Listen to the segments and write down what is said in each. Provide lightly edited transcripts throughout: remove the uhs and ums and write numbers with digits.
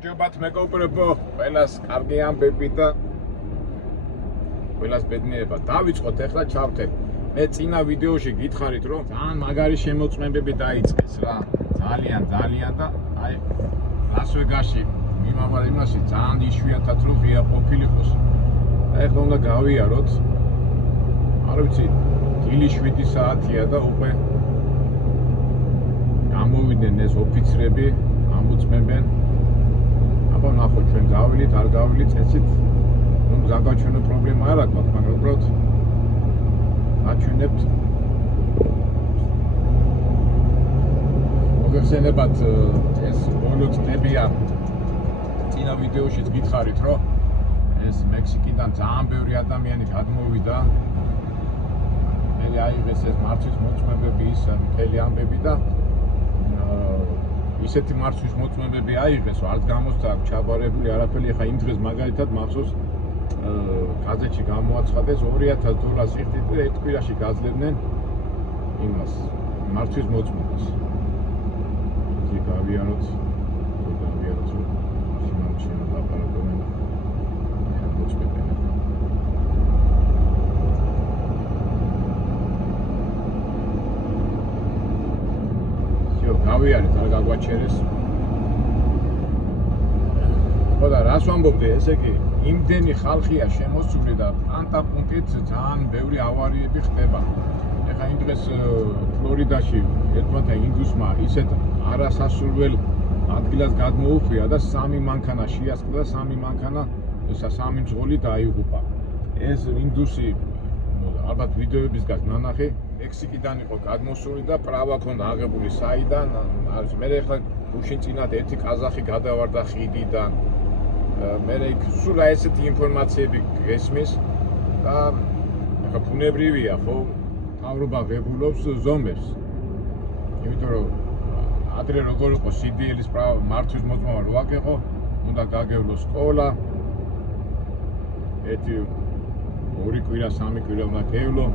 გამარჯობათ მეგობრებო, ყველას კარგი ამბები და ყველას ბედნიერება. დავიწყოთ ახლა ჩავთეთ. მე წინა ვიდეოში გითხარით, რომ ძალიან მაგარი შემოწმებები დაიწყეს რა. ძალიან და აი ლას-ვეგასში მიმავალ იმაში ძალიან იშვიათად რო ღია ყოფილიყოს. აი ახლა უნდა გავიაროთ. არ ვიცი, დილი 7 საათია და უკვე გამოვიდნენ ეს ოფიცრები, ამოწმებენ. აბა ნახოთ ჩვენ გავილით, არ გავილით, წესით. რომ ზაგაჩვენო პრობლემა არ აქვს, მაგრამ უბრალოდ აჩვენებთ. მოგეხსენებათ ეს ბოლო წლებია. წინა ვიდეოშიც გითხარით, რომ ეს მექსიკიდან ძალიან ბევრი ადამიანი გადმოვიდა. მე აიღეს ეს მართვის მოწმებები, ის მთელი ამბები და ისეთი მართვის მოწმებები აიღეს, რომ არც გამოსცა ჩაბარებული არაფერი. ახლა იმ დღეს მაგალითად მახსოვს გაზეთში გამოაცხადეს $2000 იხდით და ერთ კვირაში გაძლევდნენ იმას მართვის მოწმობას. იგი გავიაროთ მაშინ ლაპარაკობენ მოწმებენ. გავიარეთ, არ გაგვაჩერეს. ხო და რას ვამბობდი, ესე იგი იმდენი ხალხია შემოსული და პანტა-პუნქტით ძალიან ბევრი ავარიები ხდება. ეხლა იმ დღეს ფლორიდაში ერთმა ინდუსმა ისეთ არასასურველ ადგილას გადმოუხვია და 3 მანქანა შეასყდა და 3 მანქანა სამი მძღოლი დაიღუპა. ეს ინდუსი ალბათ ვიდეოებისგან ნანახი მექსიკიდან იყო გადმოსული და პრავა ქონდა აღებული საიდან არის. მე ეხლა გუშინ წინათ ერთი ყაზახი გადავარდა ხიდიდან. მე სულ ესეთი ინფორმაციები გესმის და ეხლა ბუნებრივია ხო თავრობა ღებულობს ზომებს. იმიტომ რომ ადრე როგორ იყო CDL-ის მართვის მოწმობა რო აგეყო, უნდა გაგევლო სკოლა. ერთი 2 კვირა 3 კვირა უნდა გევლო.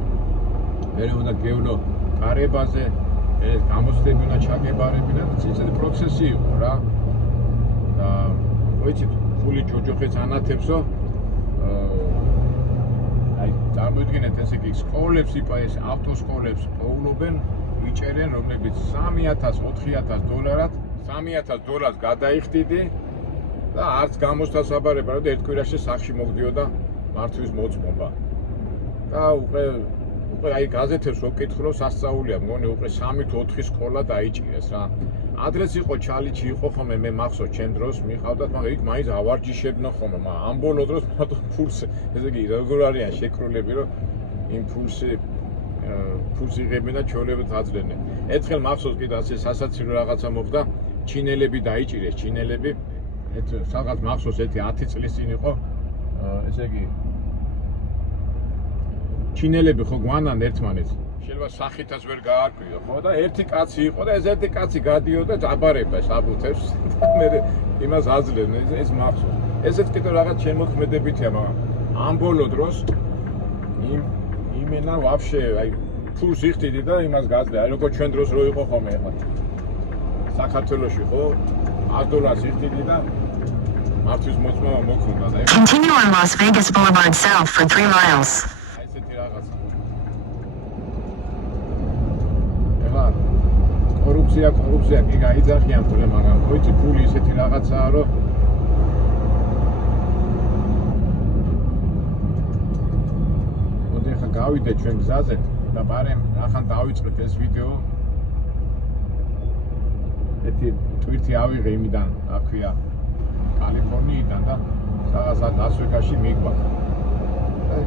მე უნდა გევლო კარებაზე, ეს გამოცდები უნდა ჩაგებარებინა, ესეთი პროცესი იყო რა. და ვიცით, ფული ჯოჯოხეც ანათებსო. აი, წარმოიდგინეთ ესე იგი სკოლებს, ეს ავტოსკოლებს პოულობენ, ვიჭერენ, რომლებიც $3000-4000 $3000 გადაიხდიდი და არც გამოსთას აბარება, რომ ერთ კვირაში სახში მოგდიოდა მართვის მოწმობა. და უკვე აი გაზეთებს ვკითხრო, სასწაულია, მგონი უკვე 3 თუ 4 სკოლა დაიჭირეს რა. ადრეს იყო ჩალიჩი იყო ხოლმე, მე მახსოვს ჩემ დროს მიყავდათ, მაგრამ იქ მაინც ავარჯიშებნო ხოლმე, მაგრამ ამ ბოლო დროს მარტო ფულს, ესე იგი როგორ არიან შეკრულები, რომ იმ ფულს იღებენ და ჩოლებებს აძლევდნენ. ერთხელ მახსოვს კიდე ასე სასაცილო რაღაცა მოხდა, ჩინელები დაიჭირეს, ჩინელები, რაღაც მახსოვს ერთი 10 წლის წინ იყო, ესე იგი ჩინელები ხო გვანან ერთმანეთს. შეიძლება სახითაც ვერ გაარკვიო, ხო და ერთი კაცი იყო და ეს ერთი კაცი გადიოდა და აბარებდა საბუთებს და მე იმას აძლევდნენ, ეს მახსოვს. ესეც კიდე რაღაც შემოქმედებითია, მაგრამ ამ ბოლო დროს იმენა ვაფშე აი ფულს იხდიდი და იმას გაძლე. აი როგორ ჩვენ დროს რო იყო ხოლმე ახლა. საქართველოში ხო $100 იხდიდი და მართვის მოწმობა მოქონდა და Continue on Las Vegas Boulevard south for 3 miles. კორუფცია კი გაიძახიან ხოლმე, მაგრამ ვიცი ფული ისეთი რაღაცაა, რომ ხოდა გავიდეთ ჩვენ გზაზე და ბარემ ახან დავიწყეთ ეს ვიდეო. ერთი ტვირთი ავიღე იმიდან, რა ქვია, კალიფორნიიდან და რაღაც ლას-ვეგასში მიგვაქვს.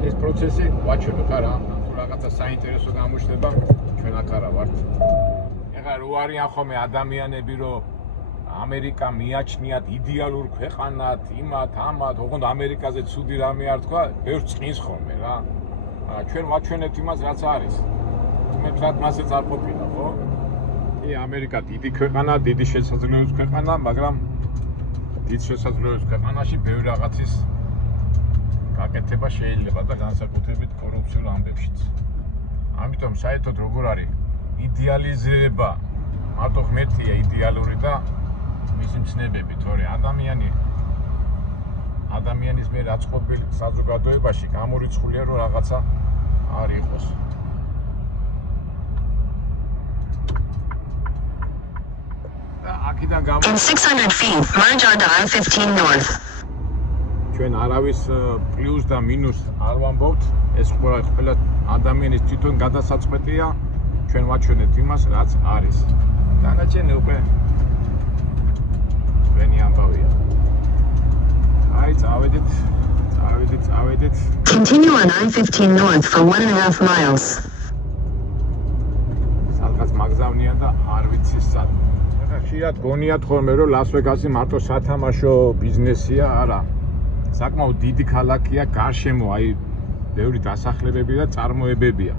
ეს პროცესი ვაჩვენოთ არა, თუ რაღაცა საინტერესო გამოჩნდება, ჩვენ აქ არა ვართ. ეხლა რო არიან ხოლმე ადამიანები, რომ ამერიკა მიაჩნიათ იდეალურ ქვეყანად, ამათ, ოღონდ ამერიკაზე ცუდი რამე არ თქვა, ბევრ წინს ხოლმე რა. ჩვენ ვაჩვენებთ იმას, რაც არის. თუმცა მასეც არ ყოფილა, ხო? ამერიკა დიდი ქვეყანა, დიდი შესაძლებლობის ქვეყანა, მაგრამ დიდ შესაძლებლობის ქვეყანაში ბევრი რაღაცის გაკეთება შეიძლება და განსაკუთრებით კორუფციულ ამბებშიც. ამიტომ საერთოდ როგორ არის იდეალიზება მარტო ღმერთია იდეალური და მისი მცნებები, თორე ადამიანის მიერ აწყობილ საზოგადოებაში გამორიცხულია რომ რაღაცა არ იყოს. აქედან In 600 feet, merge onto I-15 North. ჩვენ არავის პლუს და მინუს არ ვამბობთ. ეს ყველა ადამიანის თვითონ გადასაწყვეტია. ჩვენ ვაჩვენებთ იმას, რაც არის. დანარჩენი უკვე ჩვენი ამბავია. აი, წავედით. Continue on I-15 North for 1.5 miles. სადღაც მაგზავნია და არ ვიცი სად. ეხლა ხშირად გონიათ ხოლმე რომ ლას-ვეგასი მარტო სათამაშო ბიზნესია, არა. საკმაოდ დიდი ქალაქია, გარშემო აი ბევრი დასახლებები და წარმოებებია.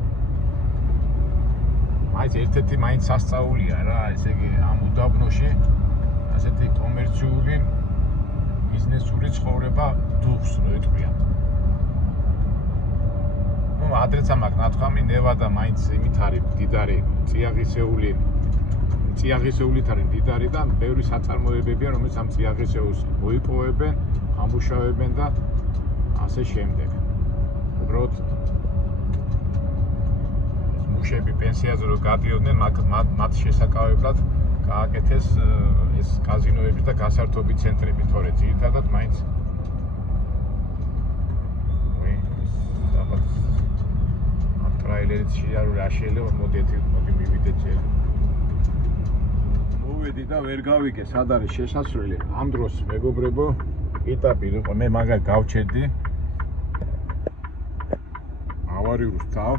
მაინც ერთ-ერთი მაინც სასწაულია რა, ესე იგი ამ უდაბნოში ასეთი კომერციული ბიზნესური ცხოვრება დუხს რო ეტყვია. ნუ ადრეცა მაგ ნათქვამი ნევადა მაინც იმით არის მდიდარი, წიაღისეულით არის მდიდარი და ბევრი საწარმოებებია, რომელიც ამ წიაღისეულს მოიპოვებენ, ამუშავებენ და ასე შემდეგ. უბრალოდ მუშები პენსიაზე რო გადიოდნენ, მათ შესაკავებლად გააკეთეს ეს კაზინოების და გასართობი ცენტრები, თორე ძირითადად მაინც ამ ტრაილერიც შეარო რა შეიძლება მოდი მივიდეთ ჯერ. მოვედი და ვერ გავიგე სად არის შესასვლელი. ამ დროს მეგობრებო, ეტაპი იყო, მე მაგას გავჩერდი. ავარიულს თავ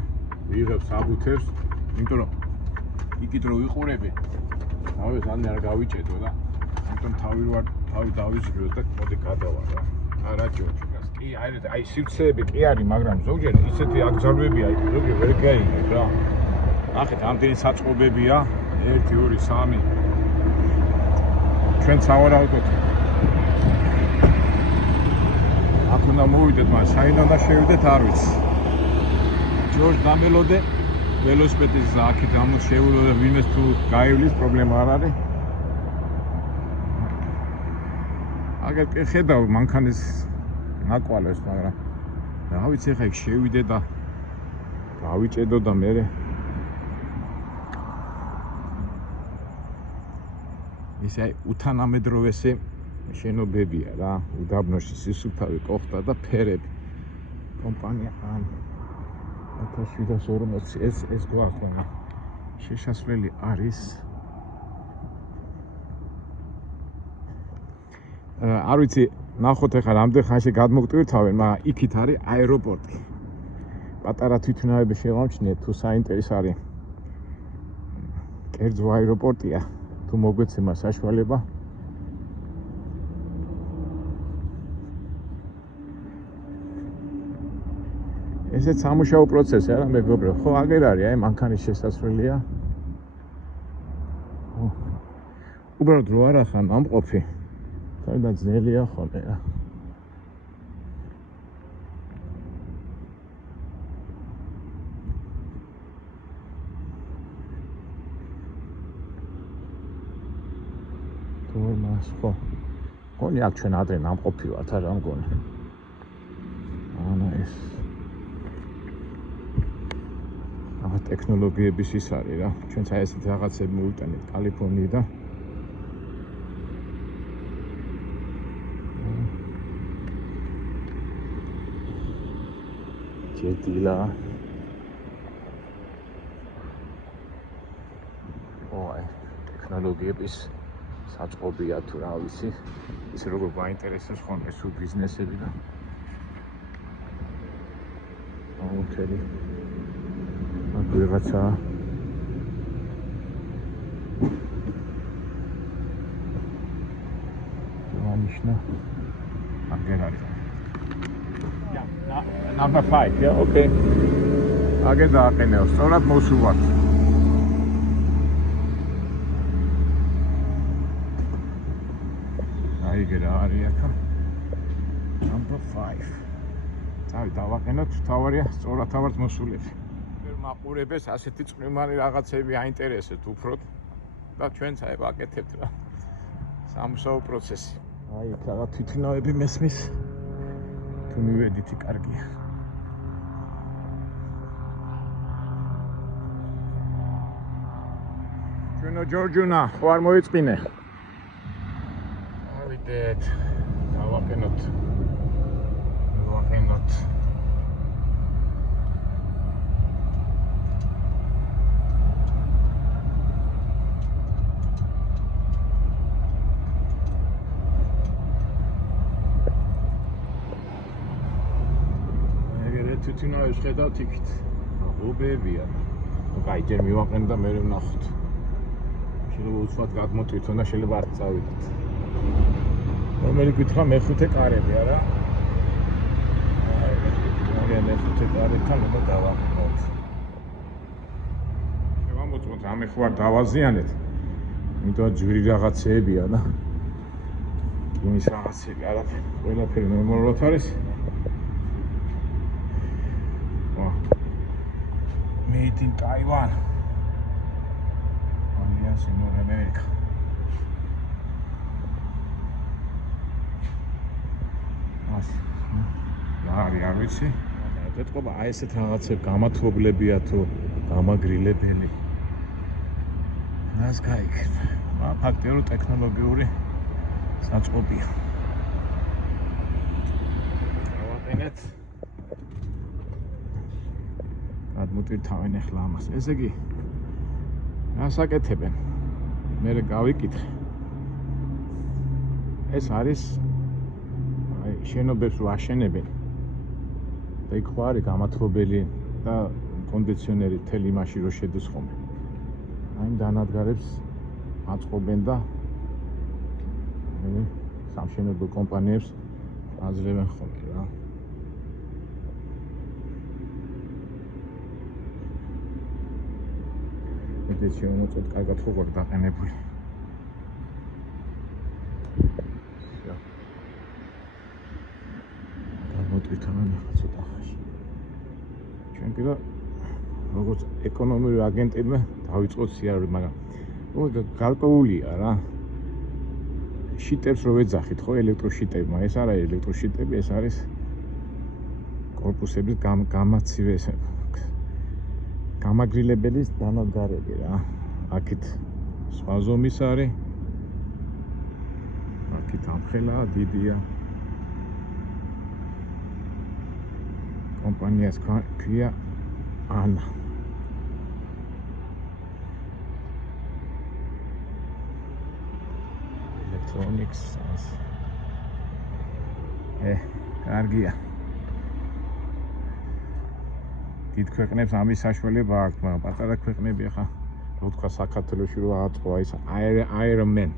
ვიღებ საბუთებს, იმიტომ რომ იქით რო ვიყურები, თავის ან არ გავიჭედო და ამიტომ თავი დავიზრიო და მოდი გადავა რა. არა ჯოჯიკას. კი, აი სივრცეები კი არის, მაგრამ ზოგჯერ ისეთი აკრძალვებია, ზოგი ვერ გაიგებ რა. ნახეთ, ამდენი საწყობებია, 1 2 3. ჩვენ სავარაუდოდ აქ უნდა მოვიდეთ, მაგრამ საიდან და შევიდეთ არ ვიცი. ჯორჯ დამელოდე ველოსიპედის აქეთ ამოს შეულო და ვინმეს თუ გაივლის პრობლემა არ არის. აგერ კი ხედავ მანქანის ნაკვალეს, მაგრამ რა ვიცი ხა იქ შევიდე და გავიჭედო და მე ისე აი უთანამედროვესე შენობებია რა, უდაბნოში სისუფთავი კოხტა და ფერები. კომპანია ამ 1740 ეს გვაქვს. შესასვლელი არის. არ ვიცი, ნახოთ ახლა რამდენ ხანში გადმოგტვირთავენ, მაგრამ იქით არის აეროპორტი. პატარა თვითნავები შევამჩნიეთ, თუ საინტერესო არის. კერძო აეროპორტია, თუ მოგვეცემა საშუალება. ესეც სამუშაო პროცესია რა მეგობრებო. ხო, აგერ არის, აი მანქანის შესასვლელია. უბრალოდ რო არ ახან ამყოფი. საერთოდ ძნელია ხოლმე რა. თორმას ხო. გონი აქ ჩვენ ადრე ამყოფი ვართ არა მგონი. ანა ეს ტექნოლოგიების ის არის რა. ჩვენ საერთოდ ესეთ რაღაცები მოვიტანეთ კალიფორნიიდან. ჯეტილა. ой, ტექნოლოგიების საწყობია თუ რა ვიცი. ის როგორ გაინტერესებს ხოლმე სულ ბიზნესები და აუთელი ვიღაცა ამიშნა აგერ არის. Number 5, yeah, okay. აგერ დააყენეო, სწორად მოსულვართ. აიგე რა არის აქ? Number 5. წავი დავაყენოთ, თავარია, სწორად ვართ მოსულები. მაყურებელს ასეთი წვიმანი რაღაცები აინტერესებს უფრო და ჩვენც აი ვაკეთებთ რა. სამუშაო პროცესი. აი, რაღაც თვითნავები მესმის. თუ მივედით, კარგია. ჩვენო ჯორჯუნა, ხო არ მოიწყინე? ავიდეთ. დავაყენოთ. თვითნავებს ხედავთ იქით. ღობეებია. კაი, ჯერ მივაყენე და მე ვნახოთ. შეიძლება უცბად გადმოტვირთონ და შეიძლება არ წავიდეთ. რომელი გითხრა მეხუთე კარები, არა? აი, მეხუთე კარებთან უნდა დავაყენოთ. შევამოწმოთ, რამე ხო არ დავაზიანეთ. იმიტომ ჯვირი რაღაცეებია და იმის რაღაცები არაფერი. ყველაფერი ნორმალურად არის. Made in Taiwan. Alias in North America. არ ვიცი. ეთყობა აი ესეთ რაღაცებს გამათობლებია თუ გამაგრილებელი. რას გაიქნება? ფაქტიურად ტექნოლოგიური საწყობია. დავაყენეთ. გადმოტვირთავენ ახლა ამას. ესე იგი, რას აკეთებენ? მე გავიკითხე. ეს არის აი შენობებს რო აშენებენ. და იქ ხო არის გამათბობელი და კონდიციონერი თელ იმაში რო შედის ხოლმე. აი იმ დანადგარებს აწყობენ და სამშენებლო კომპანიებს აძლევენ ხოლმე რა. ეს შემოწოთ კარგად ხო გვაქვს დაყენებული. გამოტვირთავენ ახლა ცოტა ხანში. ჩვენ კიდე როგორც ეკონომიური აგენტებმა დავიწყოთ სიარული, მაგრამ გარკვეულია რა. შიტებს რო ვეძახით ხო ელექტროშიტებმა, ეს არ არის ელექტროშიტები, ეს არის კორპუსების გამაცივე გამაგრილებელის დანადგარები რა. აქეთ სხვა ზომის არის. აქეთ ამხელაა, დიდია. კომპანიას ქვია ანა. Electronics. კარგია. დიდ ქვეყნებს ამის საშუალება აქვს, მაგრამ პატარა ქვეყნები ახლა რო თქვა საქართველოში რო აწყო აი ეს Iron Man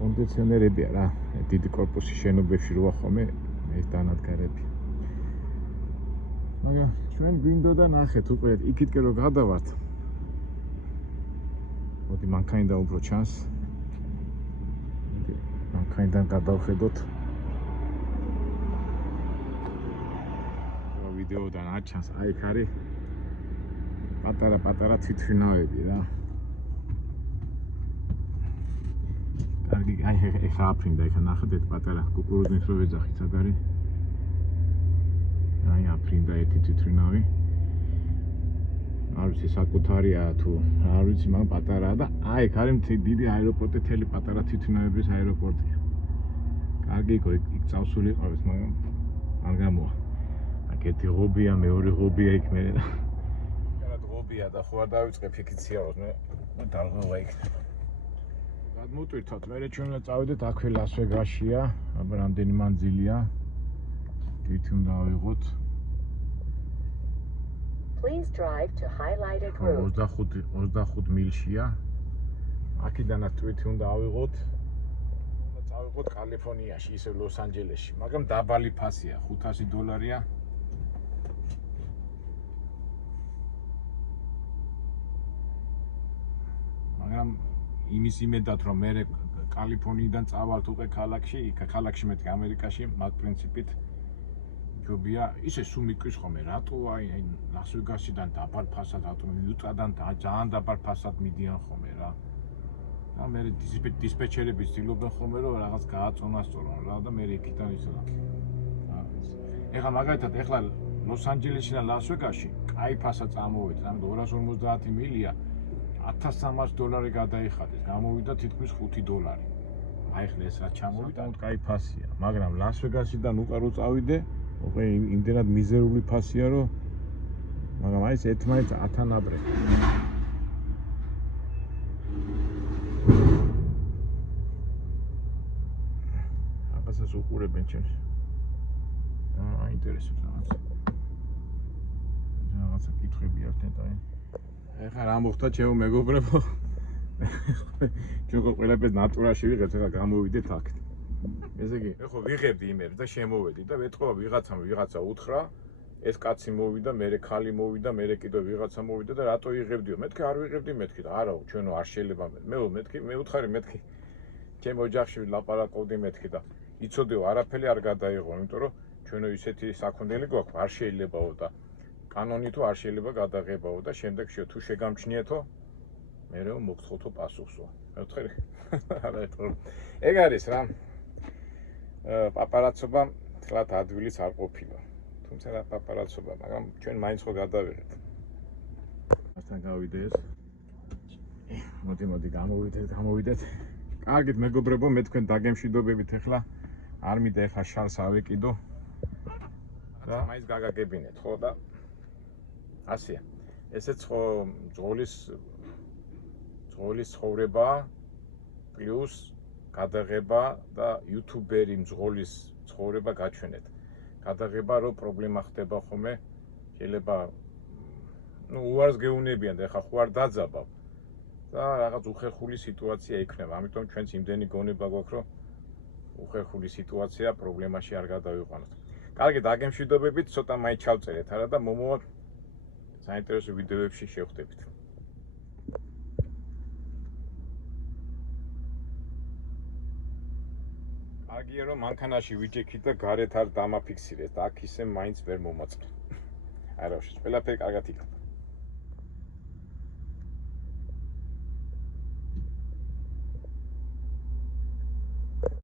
კონდიციონერებია რა, დიდი კორპუსის შენობებში როა ხოლმე ეს დანადგარები. მაგრამ ჩვენ გვინდოდა ნახეთ უყურეთ, იქითკენ რო გადავართ. მოდი მანქანიდან უფრო ჩანს. მანქანიდან გადავხედოთ. ვიდეოდან არ ჩანს, აი იქ არის პატარა თვითმფრინავები რა. კარგი, აი ეხა აფრინდა, ეხა ნახეთ ეს პატარა კუკურუზის რო ვეძახით, სად არის? აი აფრინდა ერთი თვითმფრინავი. არ ვიცი საკუთარია თუ არ ვიცი, მაგრამ პატარაა და აი იქ არის დიდი აეროპორტი, თელი პატარა თვითმფრინავების აეროპორტია. კარგი იყო იქ წავსული იყავით, მაგრამ არ გამოვა. ერთი ღობია, მეორე ღობია იქ მე და კარად ღობია და ხო არ დავიწყებ იქით სიაროს, მე დალღვა იქნება. გადმოტვირთოთ, მე ჩვენ წავიდეთ აქვე ლას-ვეგასშია, აბა რამდენი მანძილია. თვითონ უნდა ავიღოთ. Please drive to highlighted route. 25 მილშია. აქედანაც თვითონ უნდა ავიღოთ. წავიღოთ კალიფორნიაში, ისე ლოს-ანჯელესში, მაგრამ დაბალი ფასია, $500. მაგრამ იმის იმედად რომ მე კალიფორნიიდან წავალთ უკვე ქალაქში, იქ ქალაქში მეტი ამერიკაში, მაგ პრინციპით ჯობია ისე სულ მიკრის ხოლმე, რატო აი ლას-ვეგასიდან დაბალ ფასად, რატო იუტადან ძალიან დაბალ ფასად მიდიან ხოლმე რა. და მე დისპეჩერები ცდილობენ ხოლმე რომ რაღაც გააწონასწორონ რა და მე იქიდან ისაა. ეხლა მაგალითად ეხლა ლოს-ანჯელესში და ლას-ვეგასში კაი ფასა წამოვიდა, ამიტომ 250 მილია $1300 გადაიხადეს, გამოვიდა თითქმის $5. აი ხლა ეს რა ჩამოვიდა, კაი ფასია, მაგრამ ლას-ვეგასიდან უკარო წავიდე, უკვე იმდენად მიზერული ფასია, რომ მაგრამ აი ეს ერთმანეთს ათანაბრე. აბასაც უყურებენ ჩემს. აინტერესებს რაღაცა. რაღაცა კითხვები აქვთ აი. ეხლა რა მოხდა ჩემო მეგობრებო? ჩვენ ყველაფერს ნატურაში ვიღებთ, ეხლა გამოვიდეთ აქ. ესე იგი, ეხლა ვიღებდი იმერ და შემოვედი და ვეთყობა ვიღაცამ ვიღაცა უთხრა, ეს კაცი მოვიდა, მე ხალი მოვიდა, მე კიდევ ვიღაცა მოვიდა და რატო იღებდიო? მეთქი არ ვიღებდი, მეთქი და არა, ჩვენო არ შეიძლება მე უთხარი მეთქი. ჩემ ოჯახში ლაპარაკობდი მეთქი და იცოდეო არაფერი არ გადაიღო, იმიტომ რომ ჩვენო ისეთი საქონელი გვაქვს, არ შეიძლებაო და კანონი თუ არ შეიძლება გადაღებაო და შემდეგშიო თუ შეგამჩნიეთო მერეო მოგთხოვთო პასუხსო. მეთქი. არა ეთქო. ეგ არის რა. პაპარაცობა თლათ ადვილის არ ყოფილა. თუმცა რა პაპარაცობა, მაგრამ ჩვენ მაინც ხო გადავიღეთ. მასთან გავიდე ეს. მოდი გამოვიდეთ. კარგით მეგობრებო, მე თქვენ დაგემშვიდობებით ეხლა. არ მინდა ეხლა შარს ავეკიდო. და მაინც გაგაგებინეთ, ხო და ასია. ესეც ხო ძღოლის ცხოვრება პლუს გადაღება და იუთუბერი მძღოლის ცხოვრება გაჩვენეთ. გადაღება რომ პრობლემა ხდება ხოლმე, შეიძლება უარს გეუნებიან და ეხლა ხო არ დაძაბავ. და რაღაც უხერხული სიტუაცია იქნება. ამიტომ ჩვენც იმდენი გონება გვაქვს, რომ უხერხული სიტუაცია პრობლემაში არ გადავიყვანოთ. კარგი, დაგემშვიდობებით, ცოტა მაინც ჩავწერეთ არა და მომავალ საინტერესო ვიდეოებში შევხვდებით. კარგია რომ მანქანაში ვიჯექით და გარეთ არ დამაფიქსირეთ, აქ ისე მაინც ვერ მომაწყდა. არა, ყველაფერი კარგად იქნება.